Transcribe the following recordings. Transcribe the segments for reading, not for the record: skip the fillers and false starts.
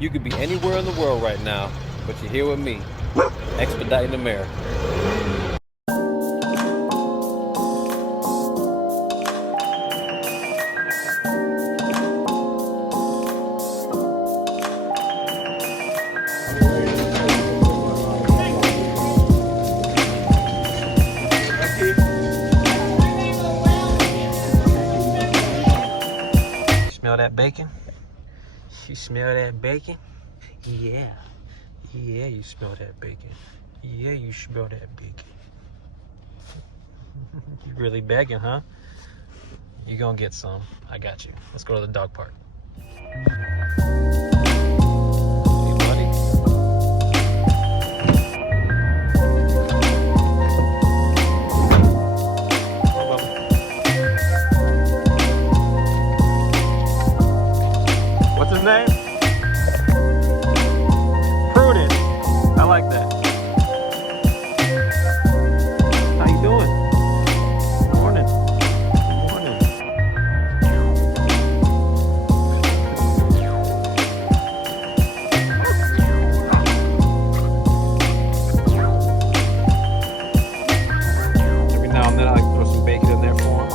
You could be anywhere in the world right now, but you're here with me, Expediting America. Smell that bacon? You smell that bacon? Yeah. Yeah, you smell that bacon. Yeah, you smell that bacon. You really begging, huh? You gonna get some. I got you. Let's go to the dog park. Hey, buddy. Come on, Bubba. What's his name? Prudent. I like that. How you doing? Good morning. Good morning. Every now and then I like to throw some bacon in there for him.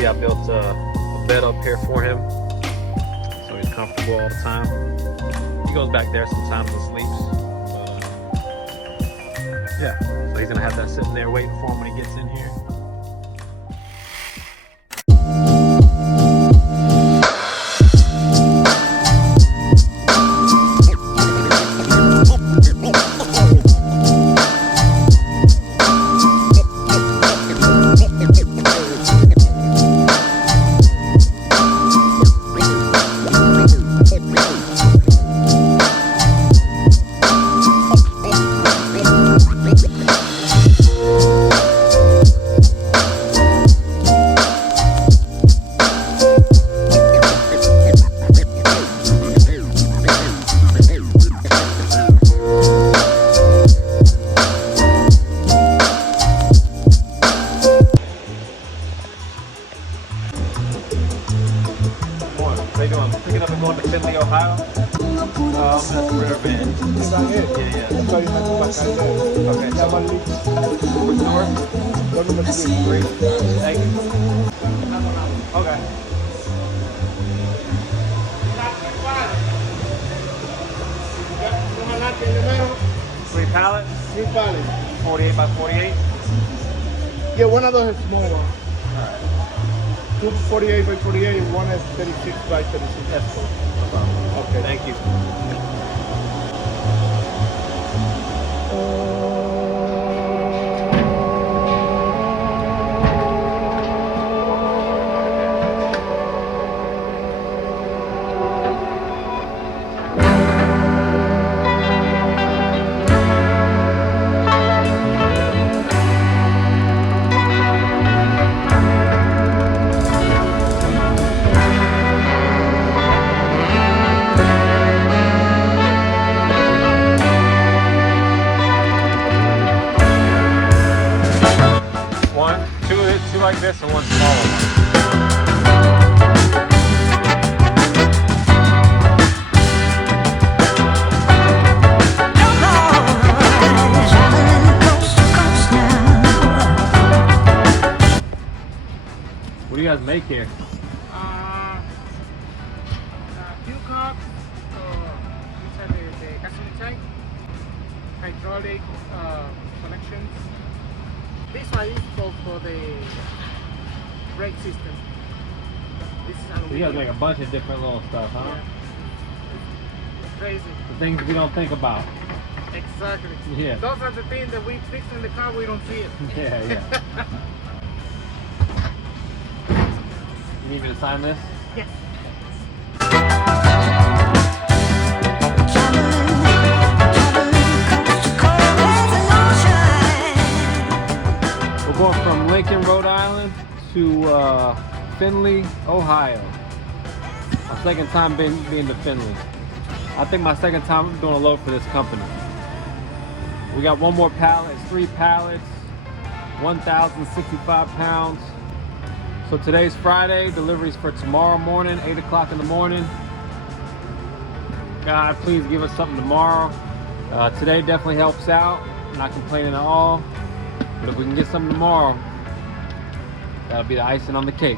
I built a bed up here for him so he's comfortable all the time. He goes back there sometimes and sleeps, but yeah, so he's gonna have that sitting there waiting for him when he gets in here. How you doing? Picking up and going to Findlay, Ohio? That's the rare band. Yeah. Okay. Which door? Number 3. Thank you. Okay. 3 pallets? 3 pallets. 48 by 48? Yeah, one of those is small one. Alright. 2 48 by 48 and one is 36 by 36. That's cool. No problem. Okay. Thank you. Two like this and one smaller one. What do you guys make here? Fuel cups, inside the gasoline tank, hydraulic connections. This one is for the brake system. This is So you guys make a bunch of different little stuff, huh? Yeah. It's crazy. The things we don't think about. Exactly. Yeah. Those are the things that we fix in the car, we don't see it. Yeah. You need me to sign this? Yes. We're going from Lincoln, Rhode Island to Findlay, Ohio. My second time being to Findlay. I think my second time doing a load for this company. We got one more pallet, it's 3 pallets, 1,065 pounds. So today's Friday, deliveries for tomorrow morning, 8 o'clock in the morning. God, please give us something tomorrow. Today definitely helps out, not complaining at all. But if we can get something tomorrow, that'll be the icing on the cake.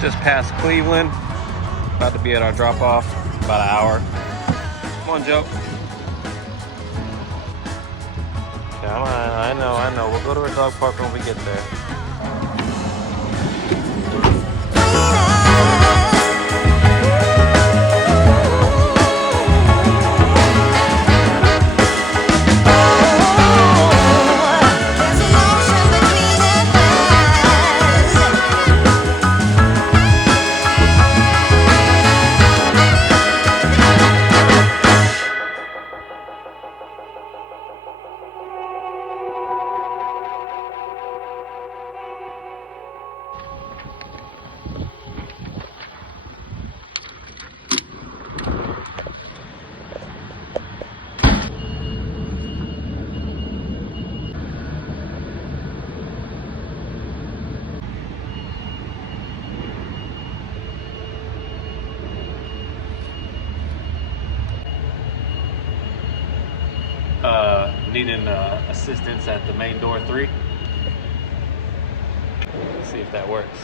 Just past Cleveland, about to be at our drop-off, about an hour. Come on, Joe. Come on, I know. We'll go to a dog park when we get there. Needing assistance at the main door 3. Let's see if that works.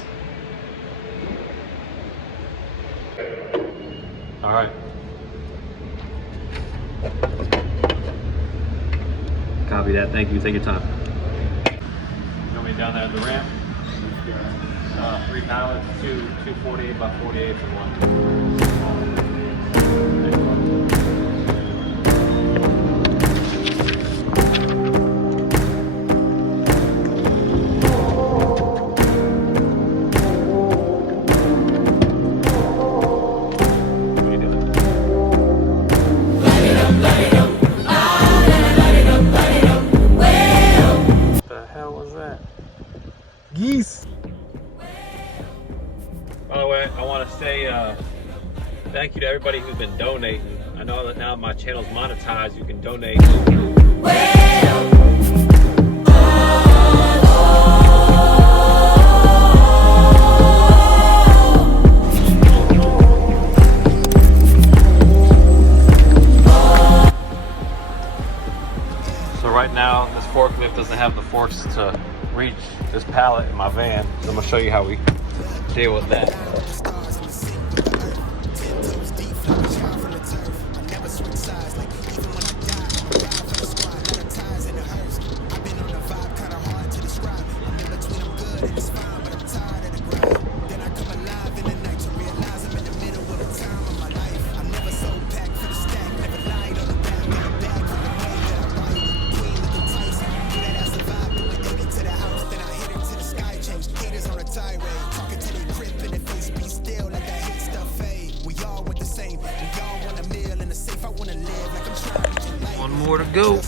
All right. Copy that. Thank you. Take your time. You want me down there at the ramp? 3 pallets, 248 by 48 and 1. Geese. By the way, I want to say thank you to everybody who's been donating. I know that now my channel's monetized, you can donate. So right now, this forklift doesn't have the forks to reach this pallet in my van, so I'm gonna show you how we deal with that. More to go.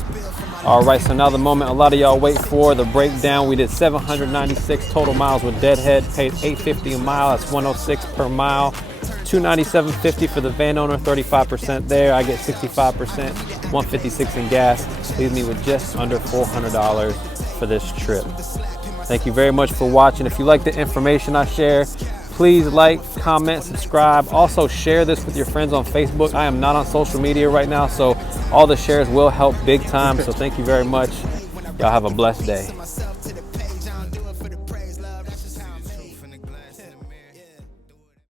All right, so now the moment a lot of y'all wait for, the breakdown. We did 796 total miles with Deadhead, paid $8.50 a mile. That's $106 per mile. $297.50 for the van owner, 35% there. I get 65%, $156 in gas. Leaves me with just under $400 for this trip. Thank you very much for watching. If you like the information I share, please like, comment, subscribe. Also share this with your friends on Facebook. I am not on social media right now, so all the shares will help big time. So thank you very much. Y'all have a blessed day.